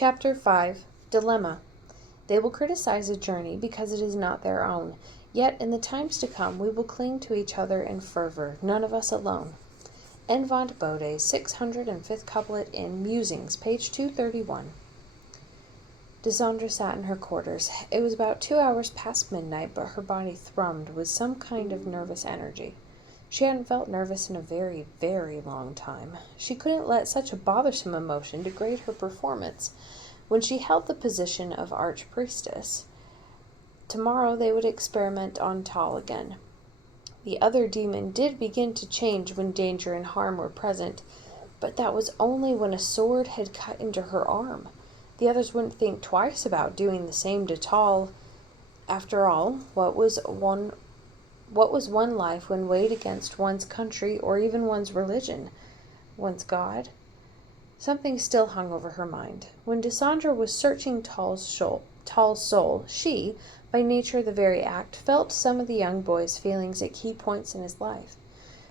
Chapter 5. Dilemma. They will criticize a journey because it is not their own. Yet in the times to come we will cling to each other in fervor, none of us alone. Envant Bode, 605th couplet in Musings, page 231. Dysandra sat in her quarters. It was about 2 hours past midnight, but her body thrummed with some kind of nervous energy. She hadn't felt nervous in a very, very long time. She couldn't let such a bothersome emotion degrade her performance. When she held the position of archpriestess, tomorrow they would experiment on Tal again. The other demon did begin to change when danger and harm were present, but that was only when a sword had cut into her arm. The others wouldn't think twice about doing the same to Tal. After all, what was one life when weighed against one's country or even one's religion, one's God? Something still hung over her mind. When Dysandra was searching Tal's soul, she, by nature of the very act, felt some of the young boy's feelings at key points in his life.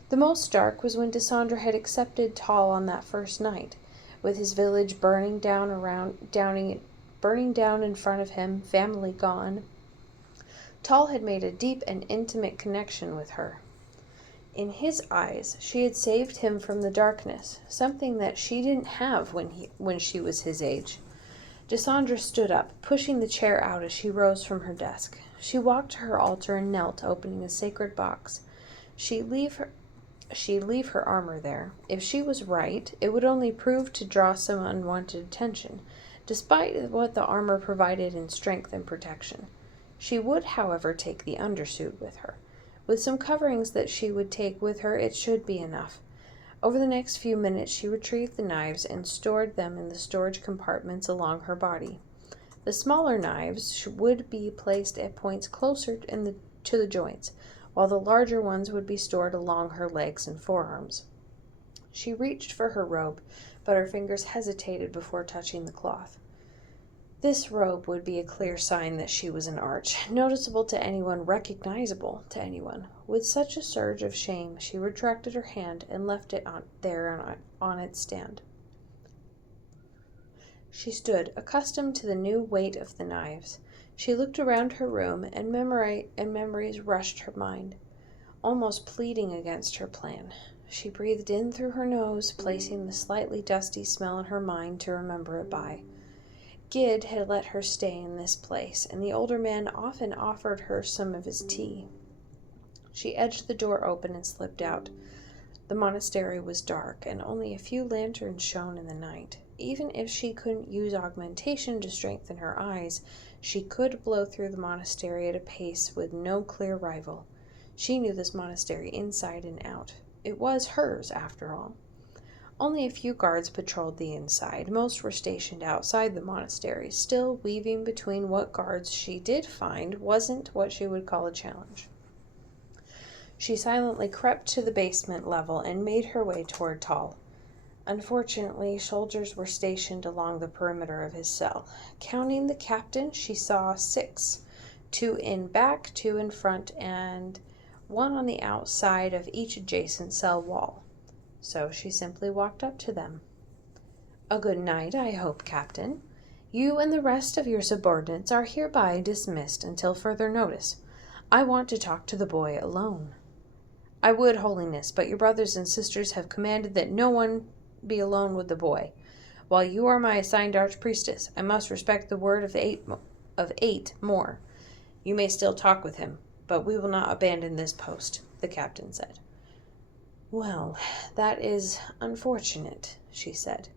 The most stark was when Dysandra had accepted Tal on that first night, with his village burning down in front of him, family gone. Tal had made a deep and intimate connection with her. In his eyes, she had saved him from the darkness, something that she didn't have when she was his age. Dysandra stood up, pushing the chair out as she rose from her desk. She walked to her altar and knelt, opening a sacred box. She'd leave her armor there. If she was right, it would only prove to draw some unwanted attention, despite what the armor provided in strength and protection. She would, however, take the undersuit with her. With some coverings that she would take with her, it should be enough. Over the next few minutes she retrieved the knives and stored them in the storage compartments along her body. The smaller knives would be placed at points closer to the joints, while the larger ones would be stored along her legs and forearms. She reached for her robe, but her fingers hesitated before touching the cloth. This robe would be a clear sign that she was an arch, noticeable to anyone, recognizable to anyone. With such a surge of shame, she retracted her hand and left it on its stand. She stood, accustomed to the new weight of the knives. She looked around her room, and memories rushed her mind, almost pleading against her plan. She breathed in through her nose, placing the slightly dusty smell in her mind to remember it by. Gid had let her stay in this place, and the older man often offered her some of his tea. She edged the door open and slipped out. The monastery was dark, and only a few lanterns shone in the night. Even if she couldn't use augmentation to strengthen her eyes, she could blow through the monastery at a pace with no clear rival. She knew this monastery inside and out. It was hers, after all. Only a few guards patrolled the inside. Most were stationed outside the monastery. Still, weaving between what guards she did find wasn't what she would call a challenge. She silently crept to the basement level and made her way toward Tal. Unfortunately, soldiers were stationed along the perimeter of his cell. Counting the captain, she saw 6. 2 in back, 2 in front, and 1 on the outside of each adjacent cell wall. So she simply walked up to them. "A good night, I hope, Captain. You and the rest of your subordinates are hereby dismissed until further notice. I want to talk to the boy alone." "I would, Holiness, but your brothers and sisters have commanded that no one be alone with the boy. While you are my assigned archpriestess, I must respect the word of eight more. You may still talk with him, but we will not abandon this post," the captain said. "Well, that is unfortunate," she said.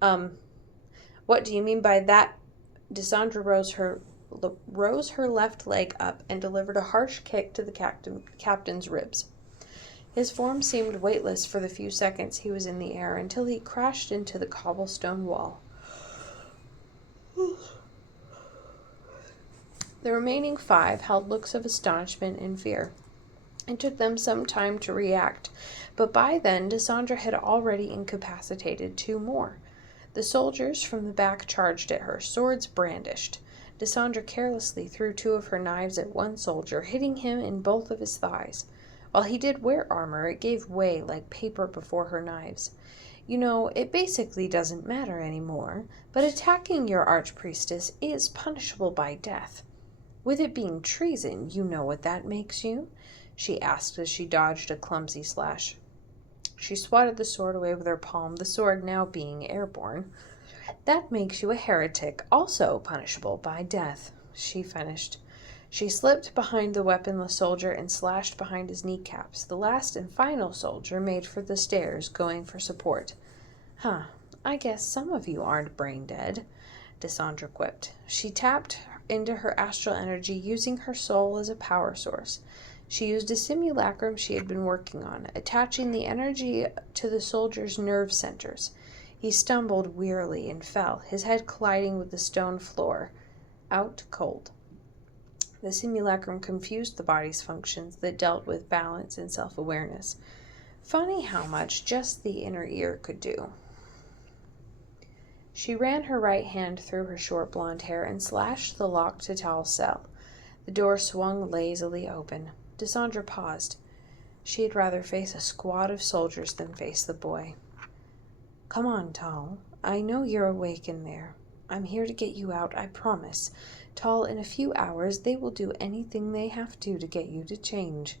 What do you mean by that?" Dysandra rose her left leg up and delivered a harsh kick to the captain's ribs. His form seemed weightless for the few seconds he was in the air until he crashed into the cobblestone wall. The remaining 5 held looks of astonishment and fear. It took them some time to react, but by then Dysandra had already incapacitated 2 more. The soldiers from the back charged at her, swords brandished. Dysandra carelessly threw 2 of her knives at one soldier, hitting him in both of his thighs. While he did wear armor, it gave way like paper before her knives. You know, it basically doesn't matter anymore, but attacking your archpriestess is punishable by death. With it being treason, you know what that makes you?" she asked as she dodged a clumsy slash. She swatted the sword away with her palm, the sword now being airborne. "That makes you a heretic, also punishable by death," she finished. She slipped behind the weaponless soldier and slashed behind his kneecaps. The last and final soldier made for the stairs, going for support. "Huh, I guess some of you aren't brain dead," Dysandra quipped. She tapped into her astral energy, using her soul as a power source. She used a simulacrum she had been working on, attaching the energy to the soldier's nerve centers. He stumbled wearily and fell, his head colliding with the stone floor. Out cold. The simulacrum confused the body's functions that dealt with balance and self-awareness. Funny how much just the inner ear could do. She ran her right hand through her short blonde hair and slashed the lock to Tal's cell. The door swung lazily open. Dysandra paused. She had rather face a squad of soldiers than face the boy. "Come on, Tal. I know you're awake in there. I'm here to get you out, I promise. Tal, in a few hours they will do anything they have to get you to change.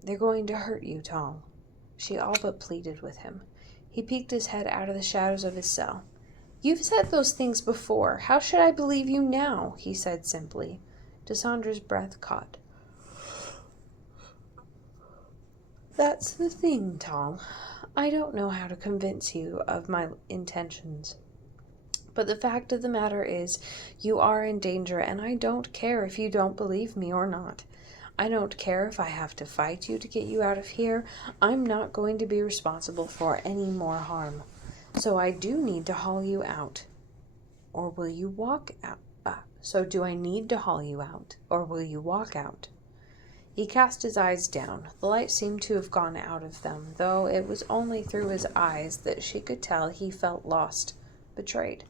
They're going to hurt you, Tal." She all but pleaded with him. He peeked his head out of the shadows of his cell. "You've said those things before. How should I believe you now?" he said simply. Dysandra's breath caught. "That's the thing, Tal. I don't know how to convince you of my intentions. But the fact of the matter is, you are in danger, and I don't care if you don't believe me or not. I don't care if I have to fight you to get you out of here. I'm not going to be responsible for any more harm. So I do need to haul you out. Or will you walk out? So do I need to haul you out, or will you walk out?" He cast his eyes down. The light seemed to have gone out of them, though it was only through his eyes that she could tell he felt lost, betrayed.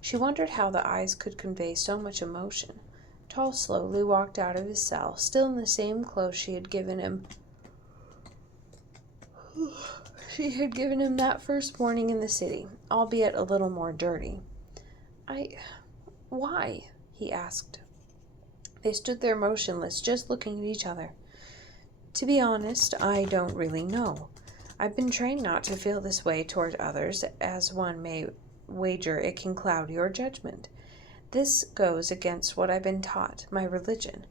She wondered how the eyes could convey so much emotion. Tal slowly walked out of his cell, still in the same clothes she had given him. She had given him that first morning in the city, albeit a little more dirty. Why?" he asked. They stood there motionless, just looking at each other. "To be honest, I don't really know. I've been trained not to feel this way toward others, as one may wager it can cloud your judgment. This goes against what I've been taught, my religion.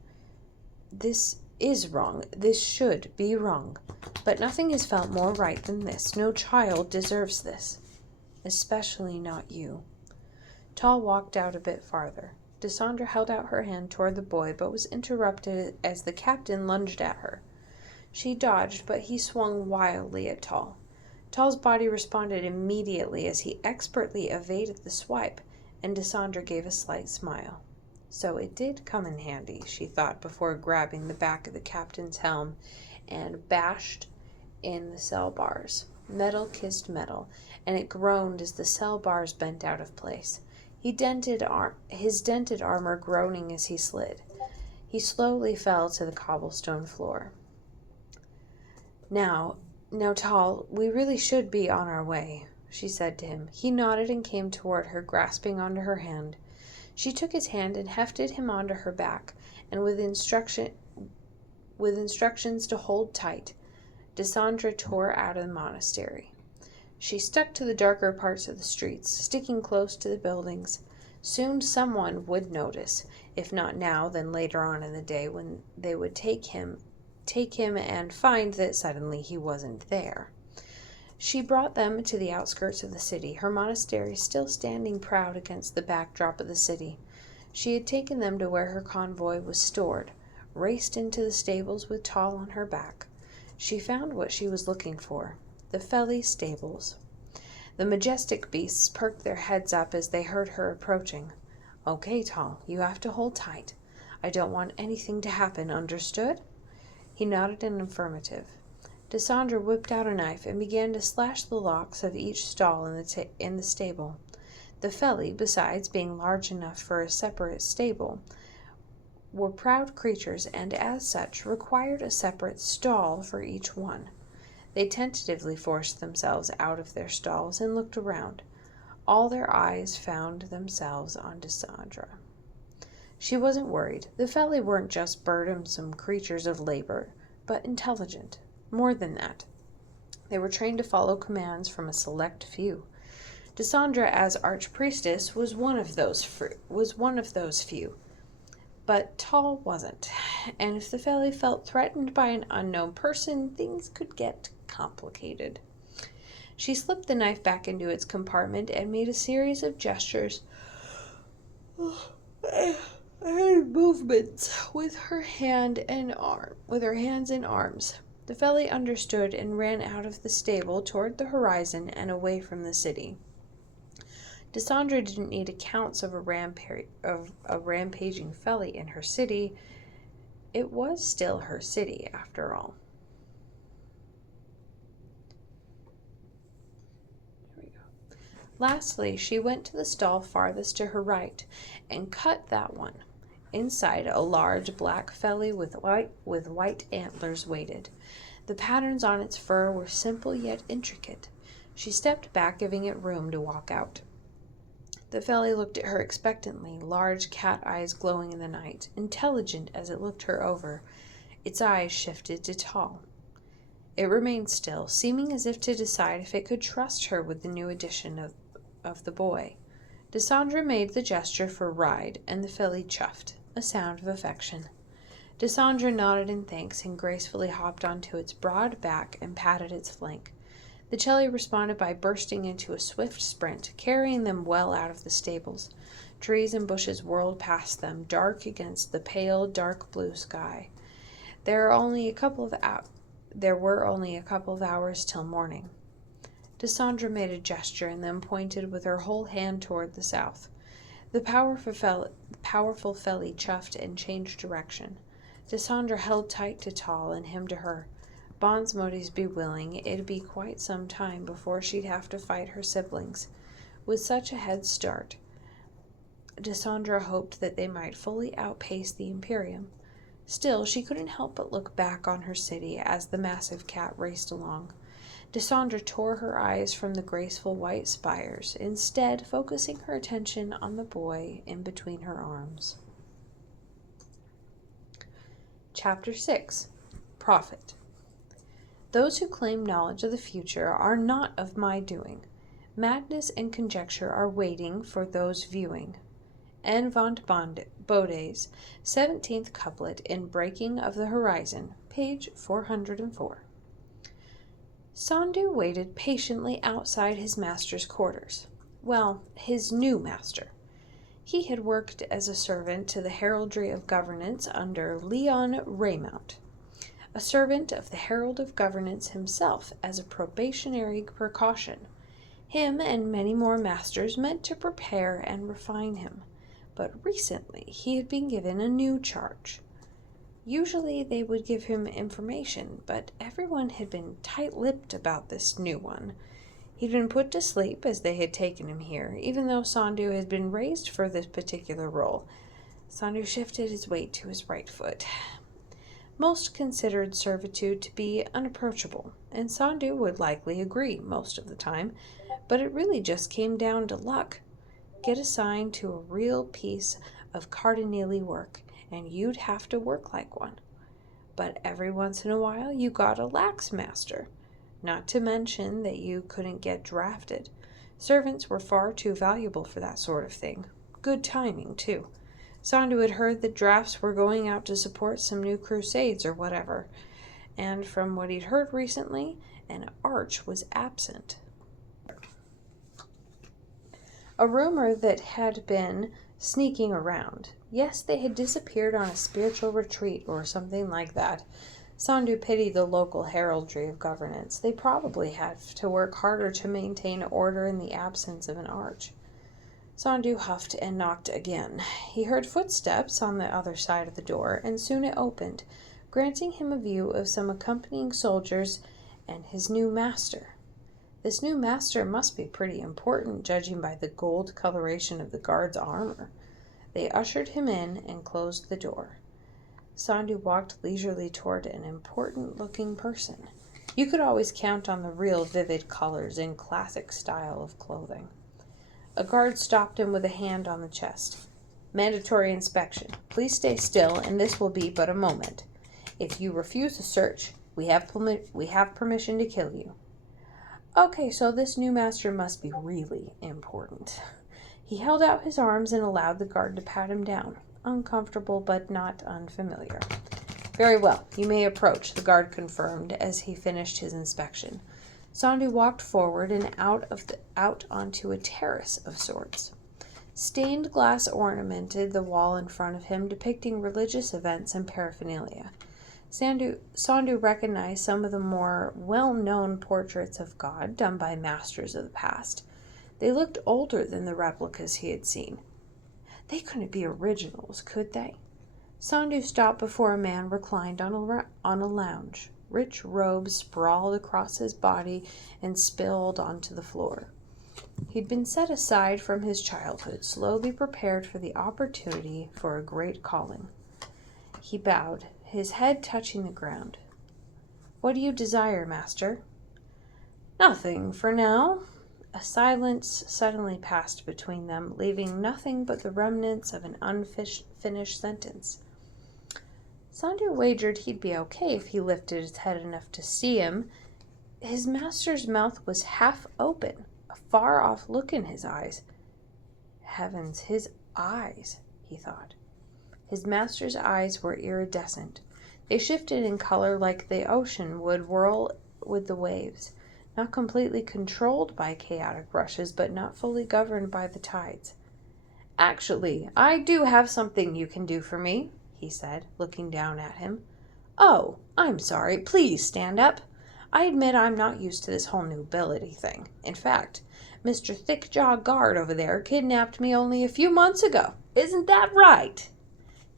This is wrong. This should be wrong. But nothing has felt more right than this. No child deserves this. Especially not you." Tal walked out a bit farther. Dysandra held out her hand toward the boy, but was interrupted as the captain lunged at her. She dodged, but he swung wildly at Tal. Tal's body responded immediately as he expertly evaded the swipe, and Dysandra gave a slight smile. So it did come in handy, she thought, before grabbing the back of the captain's helm and bashed in the cell bars. Metal kissed metal, and it groaned as the cell bars bent out of place. His dented armor groaning as he slid. He slowly fell to the cobblestone floor. Now, Tal, we really should be on our way," she said to him. He nodded and came toward her, grasping onto her hand. She took his hand and hefted him onto her back, and with instructions to hold tight, Dysandra tore out of the monastery. She stuck to the darker parts of the streets, sticking close to the buildings. Soon someone would notice, if not now, then later on in the day when they would take him and find that suddenly he wasn't there. She brought them to the outskirts of the city, her monastery still standing proud against the backdrop of the city. She had taken them to where her convoy was stored, raced into the stables with Tal on her back. She found what she was looking for. The Felly stables. The majestic beasts perked their heads up as they heard her approaching. "Okay, Tal, you have to hold tight. I don't want anything to happen, understood?" He nodded in affirmative. Dysandra whipped out a knife and began to slash the locks of each stall in the stable. The Felly, besides being large enough for a separate stable, were proud creatures and as such required a separate stall for each one. They tentatively forced themselves out of their stalls and looked around. All their eyes found themselves on Dysandra. She wasn't worried. The Feli weren't just burdensome creatures of labor, but intelligent. More than that, they were trained to follow commands from a select few. Dysandra, as archpriestess, was one of those few. But Tall wasn't, and if the Feli felt threatened by an unknown person, things could get complicated. She slipped the knife back into its compartment and made a series of gestures and movements with her hands and arms. The Feli understood and ran out of the stable toward the horizon and away from the city. Dysandra didn't need accounts of a rampaging Feli in her city. It was still her city, after all. Lastly, she went to the stall farthest to her right and cut that one. Inside, a large black Feli with white antlers waited. The patterns on its fur were simple yet intricate. She stepped back, giving it room to walk out. The Feli looked at her expectantly, large cat eyes glowing in the night. Intelligent as it looked her over, its eyes shifted to Tall. It remained still, seeming as if to decide if it could trust her with the new addition of the boy. Dysandra made the gesture for ride, and the Feli chuffed, a sound of affection. Dysandra nodded in thanks and gracefully hopped onto its broad back and patted its flank. The Chelly responded by bursting into a swift sprint, carrying them well out of the stables. Trees and bushes whirled past them, dark against the pale, dark blue sky. There were only a couple of hours till morning. Dysandra made a gesture and then pointed with her whole hand toward the south. The powerful Feli chuffed and changed direction. Dysandra held tight to Tall and him to her. Bonds Modis be willing, it'd be quite some time before she'd have to fight her siblings. With such a head start, Dysandra hoped that they might fully outpace the Imperium. Still, she couldn't help but look back on her city as the massive cat raced along. Dysandra tore her eyes from the graceful white spires, instead focusing her attention on the boy in between her arms. Chapter 6. Prophet. Those who claim knowledge of the future are not of my doing. Madness and conjecture are waiting for those viewing. N. von Bode's 17th couplet in Breaking of the Horizon, page 404. Sondu waited patiently outside his master's quarters. Well, his new master. He had worked as a servant to the Heraldry of Governance under Leon Raymount, a servant of the Herald of Governance himself as a probationary precaution. Him and many more masters meant to prepare and refine him, but recently he had been given a new charge. Usually they would give him information, but everyone had been tight-lipped about this new one. He'd been put to sleep as they had taken him here, even though Sondu had been raised for this particular role. Sondu shifted his weight to his right foot. Most considered servitude to be unapproachable, and Sondu would likely agree most of the time, but it really just came down to luck. Get assigned to a real piece of cardinali work, and you'd have to work like one. But every once in a while you got a lax master, not to mention that you couldn't get drafted. Servants were far too valuable for that sort of thing. Good timing, too. Sondu had heard that drafts were going out to support some new crusades or whatever, and from what he'd heard recently, an arch was absent. A rumor that had been sneaking around. Yes, they had disappeared on a spiritual retreat or something like that. Sondu pitied the local heraldry of governance. They probably had to work harder to maintain order in the absence of an arch. Sondu huffed and knocked again. He heard footsteps on the other side of the door, and soon it opened, granting him a view of some accompanying soldiers and his new master. This new master must be pretty important, judging by the gold coloration of the guard's armor. They ushered him in and closed the door. Sondu walked leisurely toward an important-looking person. You could always count on the real vivid colors and classic style of clothing. A guard stopped him with a hand on the chest. Mandatory inspection. Please stay still, and this will be but a moment. If you refuse a search, we have permission to kill you. Okay, so this new master must be really important. He held out his arms and allowed the guard to pat him down. Uncomfortable, but not unfamiliar. Very well, you may approach, the guard confirmed as he finished his inspection. Sandhu walked forward and out onto a terrace of sorts. Stained glass ornamented the wall in front of him, depicting religious events and paraphernalia. Sandhu recognized some of the more well-known portraits of God done by masters of the past. They looked older than the replicas he had seen. They couldn't be originals, could they? Sandhu stopped before a man reclined on a lounge. Rich robes sprawled across his body and spilled onto the floor. He'd been set aside from his childhood, slowly prepared for the opportunity for a great calling. He bowed, his head touching the ground. What do you desire, master? Nothing for now. A silence suddenly passed between them, leaving nothing but the remnants of an unfinished sentence. Sandhu wagered he'd be okay if he lifted his head enough to see him. His master's mouth was half open, a far-off look in his eyes. Heavens, his eyes, he thought. His master's eyes were iridescent. They shifted in color like the ocean would whirl with the waves, not completely controlled by chaotic rushes, but not fully governed by the tides. Actually, I do have something you can do for me, he said, looking down at him. Oh, I'm sorry. Please stand up. I admit I'm not used to this whole nobility thing. In fact, Mr. Thickjaw Guard over there kidnapped me only a few months ago. Isn't that right?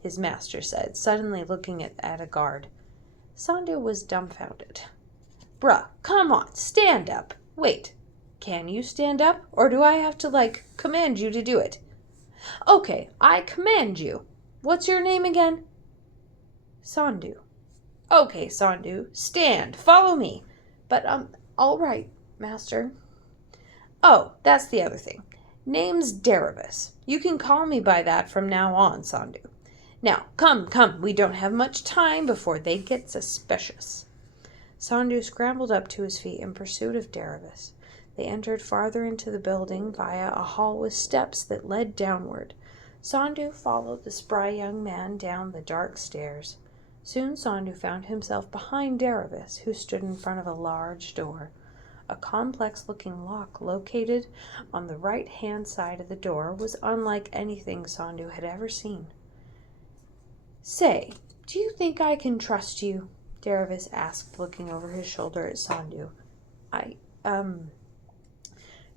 His master said, suddenly looking at a guard. Sandhu was dumbfounded. Bruh, come on, stand up. Wait, can you stand up? Or do I have to, command you to do it? Okay, I command you. What's your name again? Sandhu. Okay, Sandhu, stand, follow me. But, all right, master. Oh, that's the other thing. Name's Daravis. You can call me by that from now on, Sandhu. Now, come, we don't have much time before they get suspicious. Sandhu scrambled up to his feet in pursuit of Daravis. They entered farther into the building via a hall with steps that led downward. Sandhu followed the spry young man down the dark stairs. Soon Sandhu found himself behind Daravis, who stood in front of a large door. A complex-looking lock located on the right-hand side of the door was unlike anything Sandhu had ever seen. Say, do you think I can trust you? Daravis asked, looking over his shoulder at Sandhu.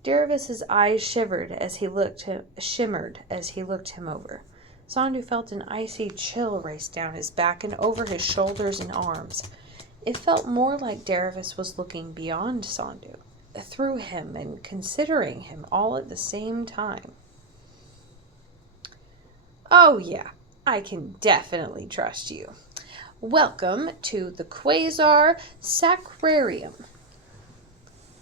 Daravis's eyes shimmered as he looked him over. Sandhu felt an icy chill race down his back and over his shoulders and arms. It felt more like Daravis was looking beyond Sandhu, through him and considering him all at the same time. Oh yeah, I can definitely trust you. Welcome to the Quasar Sacrarium.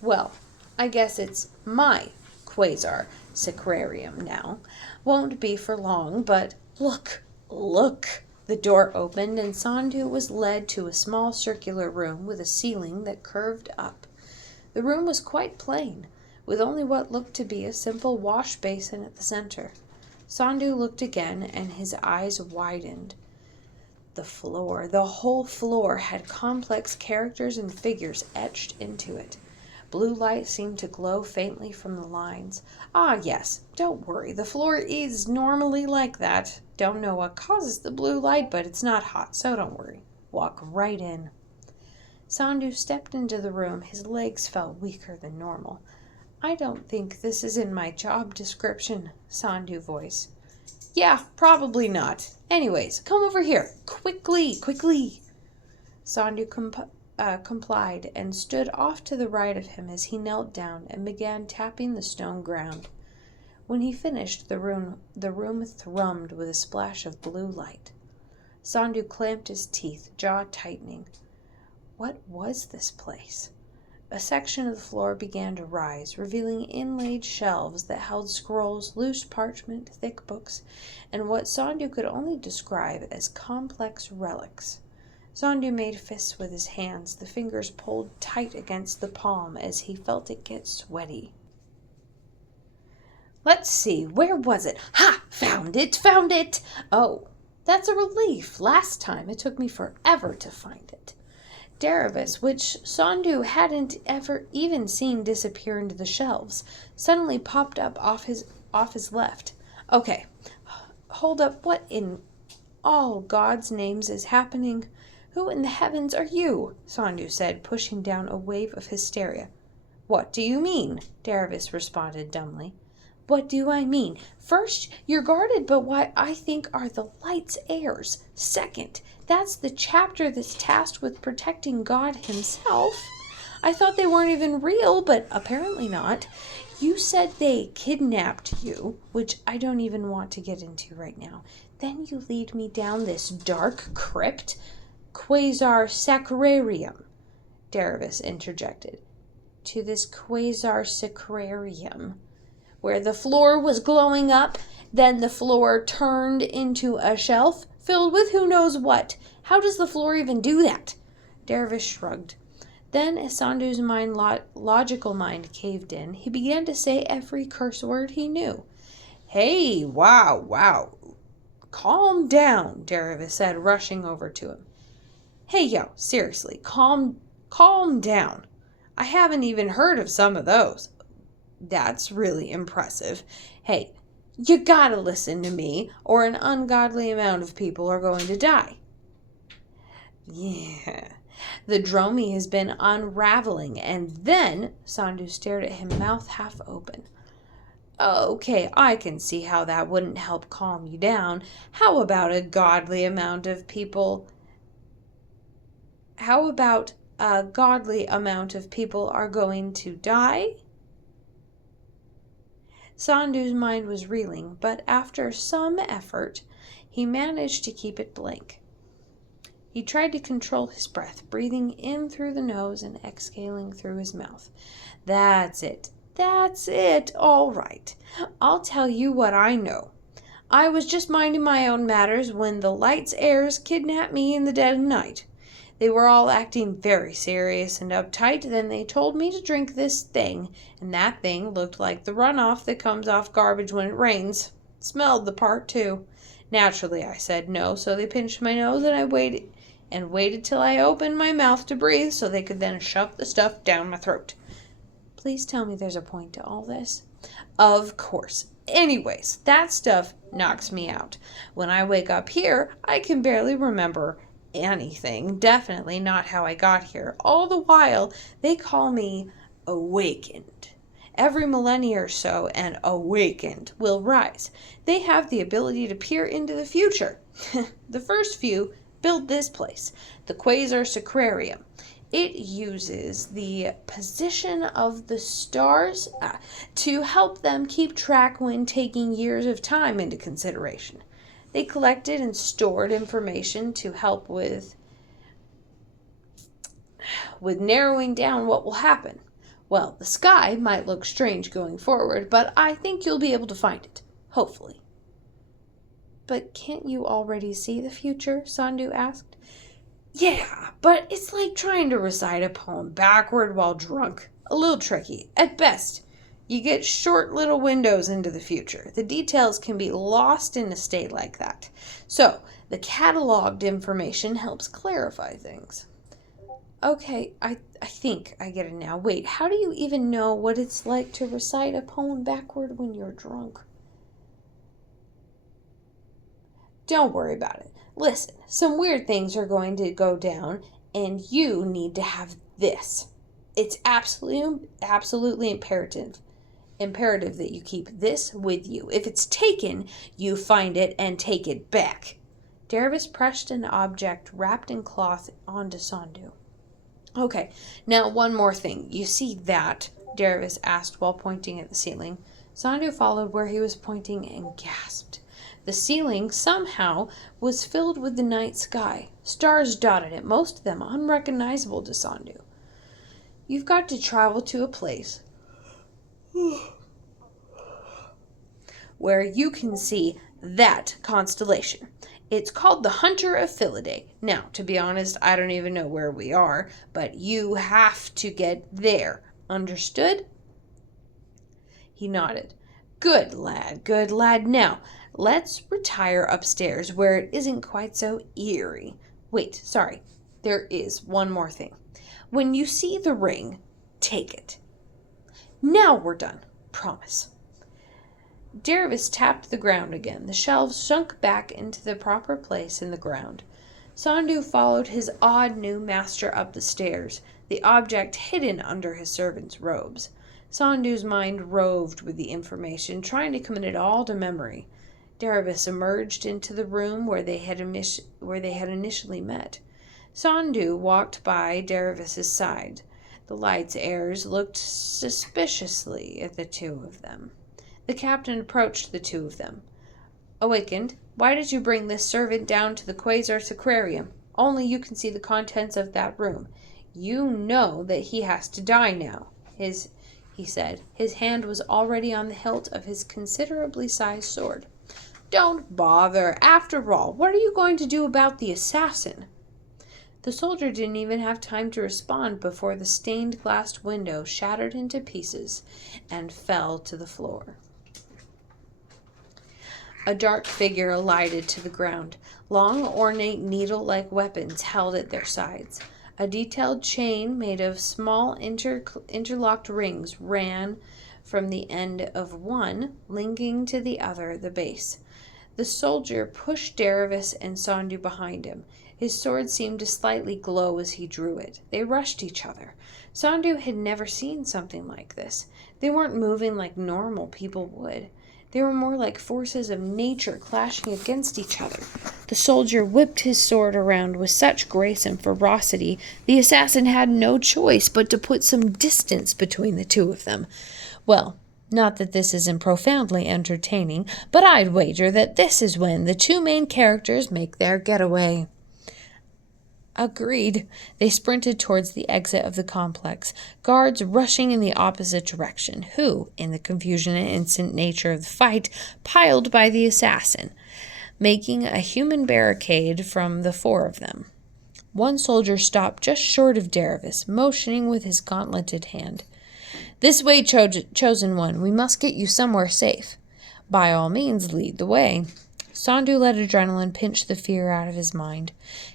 Well, I guess it's my Quasar Sacrarium now. Won't be for long, but look. The door opened and Sandhu was led to a small circular room with a ceiling that curved up. The room was quite plain, with only what looked to be a simple wash basin at the center. Sandhu looked again and his eyes widened. The whole floor had complex characters and figures etched into it. Blue light seemed to glow faintly from the lines. Ah, yes, don't worry, the floor is normally like that. Don't know what causes the blue light, but it's not hot, so don't worry. Walk right in. Sandhu stepped into the room. His legs felt weaker than normal. I don't think this is in my job description, Sandhu voice. Yeah, probably not. Anyways, come over here. Quickly. Sandhu complied and stood off to the right of him as he knelt down and began tapping the stone ground. When he finished, the room thrummed with a splash of blue light. Sandhu clamped his teeth, jaw tightening. What was this place? A section of the floor began to rise, revealing inlaid shelves that held scrolls, loose parchment, thick books, and what Sandu could only describe as complex relics. Sandu made fists with his hands, the fingers pulled tight against the palm as he felt it get sweaty. Let's see, where was it? Ha! Found it! Found it! Oh, that's a relief. Last time it took me forever to find it. Daravis, which Sandu hadn't ever even seen disappear into the shelves, suddenly popped up off his left. Okay, hold up, what in all God's names is happening? Who in the heavens are you? Sandu said, pushing down a wave of hysteria. What do you mean? Daravis responded dumbly. What do I mean? First, you're guarded by what I think are the light's heirs. Second, that's the chapter that's tasked with protecting God himself. I thought they weren't even real, but apparently not. You said they kidnapped you, which I don't even want to get into right now. Then you lead me down this dark crypt. Quasar Sacrarium, Daravis interjected. To this Quasar Sacrarium, where the floor was glowing up, then the floor turned into a shelf filled with who knows what. How does the floor even do that? Daravis shrugged. Then, as Sandu's logical mind caved in, he began to say every curse word he knew. Hey, wow. Calm down, Daravis said, rushing over to him. Hey, yo, seriously, calm down. I haven't even heard of some of those. That's really impressive. Hey, you gotta listen to me, or an ungodly amount of people are going to die. Yeah, the Dromi has been unraveling, and then Sandu stared at him, mouth half open. Okay, I can see how that wouldn't help calm you down. How about a godly amount of people are going to die? Sandu's mind was reeling, but after some effort, he managed to keep it blank. He tried to control his breath, breathing in through the nose and exhaling through his mouth. That's it. All right. I'll tell you what I know. I was just minding my own matters when the Light's heirs kidnapped me in the dead of night. They were all acting very serious and uptight. Then they told me to drink this thing, and that thing looked like the runoff that comes off garbage when it rains. It smelled the part, too. Naturally, I said no, so they pinched my nose, and I waited till I opened my mouth to breathe so they could then shove the stuff down my throat. Please tell me there's a point to all this. Of course. Anyways, that stuff knocks me out. When I wake up here, I can barely remember anything. Definitely not how I got here. All the while, they call me awakened. Every millennia or so, an awakened will rise. They have the ability to peer into the future. The first few built this place, the Quasar Sacrarium. It uses the position of the stars to help them keep track when taking years of time into consideration. They collected and stored information to help with narrowing down what will happen. Well, the sky might look strange going forward, but I think you'll be able to find it. Hopefully. But can't you already see the future? Sandu asked. Yeah, but it's like trying to recite a poem backward while drunk. A little tricky. At best, you get short little windows into the future. The details can be lost in a state like that. So, the cataloged information helps clarify things. Okay, I think I get it now. Wait, how do you even know what it's like to recite a poem backward when you're drunk? Don't worry about it. Listen, some weird things are going to go down, and you need to have this. It's absolutely imperative that you keep this with you. If it's taken, you find it and take it back. Daravis pressed an object wrapped in cloth onto Sandu. Okay, now one more thing. You see that? Daravis asked while pointing at the ceiling. Sandu followed where he was pointing and gasped. The ceiling, somehow, was filled with the night sky. Stars dotted it, most of them unrecognizable to Sandu. You've got to travel to a place where you can see that constellation. It's called the Hunter of Philae. Now, to be honest, I don't even know where we are, but you have to get there. Understood? He nodded. Good lad, good lad. Now, let's retire upstairs where it isn't quite so eerie. Wait, sorry. There is one more thing. When you see the ring, take it. Now we're done. Promise. Daravis tapped the ground again. The shelves sunk back into the proper place in the ground. Sandu followed his odd new master up the stairs, the object hidden under his servant's robes. Sandu's mind roved with the information, trying to commit it all to memory. Daravis emerged into the room where they had initially met. Sandu walked by Daravis's side. The light's heirs looked suspiciously at the two of them. The captain approached the two of them. Awakened, why did you bring this servant down to the Quasar Sacrarium? Only you can see the contents of that room. You know that he has to die now, he said. His hand was already on the hilt of his considerably sized sword. Don't bother. After all, what are you going to do about the assassin? The soldier didn't even have time to respond before the stained glass window shattered into pieces and fell to the floor. A dark figure alighted to the ground. Long, ornate, needle-like weapons held at their sides. A detailed chain made of small interlocked rings ran from the end of one, linking to the other at the base. The soldier pushed Daravis and Sandu behind him. His sword seemed to slightly glow as he drew it. They rushed each other. Sandu had never seen something like this. They weren't moving like normal people would. They were more like forces of nature clashing against each other. The soldier whipped his sword around with such grace and ferocity, the assassin had no choice but to put some distance between the two of them. Well, not that this isn't profoundly entertaining, but I'd wager that this is when the two main characters make their getaway. Agreed. They sprinted towards the exit of the complex, guards rushing in the opposite direction, who, in the confusion and instant nature of the fight, piled by the assassin, making a human barricade from the four of them. One soldier stopped just short of Daravis, motioning with his gauntleted hand. This way, chosen one. We must get you somewhere safe. By all means, lead the way. Sandu let adrenaline pinch the fear out of his mind.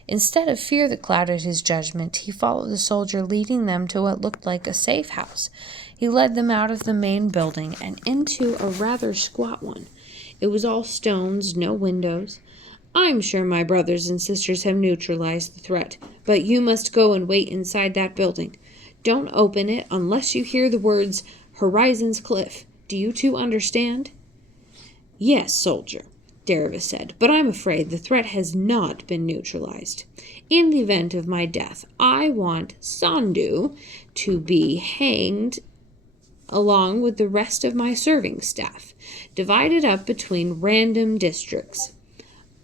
Instead of fear that clouded his judgment, he followed the soldier, leading them to what looked like a safe house. He led them out of the main building and into a rather squat one. It was all stones, no windows. I'm sure my brothers and sisters have neutralized the threat, but you must go and wait inside that building. Don't open it unless you hear the words, Horizon's Cliff. Do you two understand? Yes, soldier, Daravis said, but I'm afraid the threat has not been neutralized. In the event of my death, I want Sandu to be hanged along with the rest of my serving staff, divided up between random districts.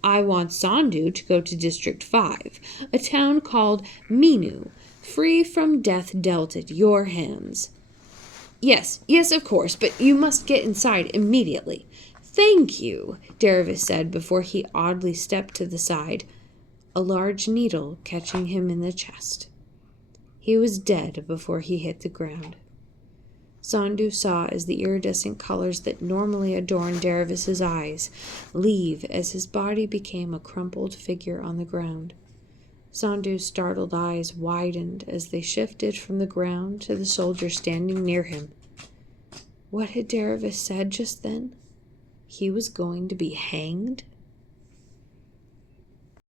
I want Sandu to go to District 5, a town called Minu, free from death dealt at your hands. Yes, of course, but you must get inside immediately. Thank you, Daravis said before he oddly stepped to the side, a large needle catching him in the chest. He was dead before he hit the ground. Sandu saw as the iridescent colors that normally adorned Daravis's eyes leave as his body became a crumpled figure on the ground. Sandu's startled eyes widened as they shifted from the ground to the soldier standing near him. What had Daravis said just then? He was going to be hanged?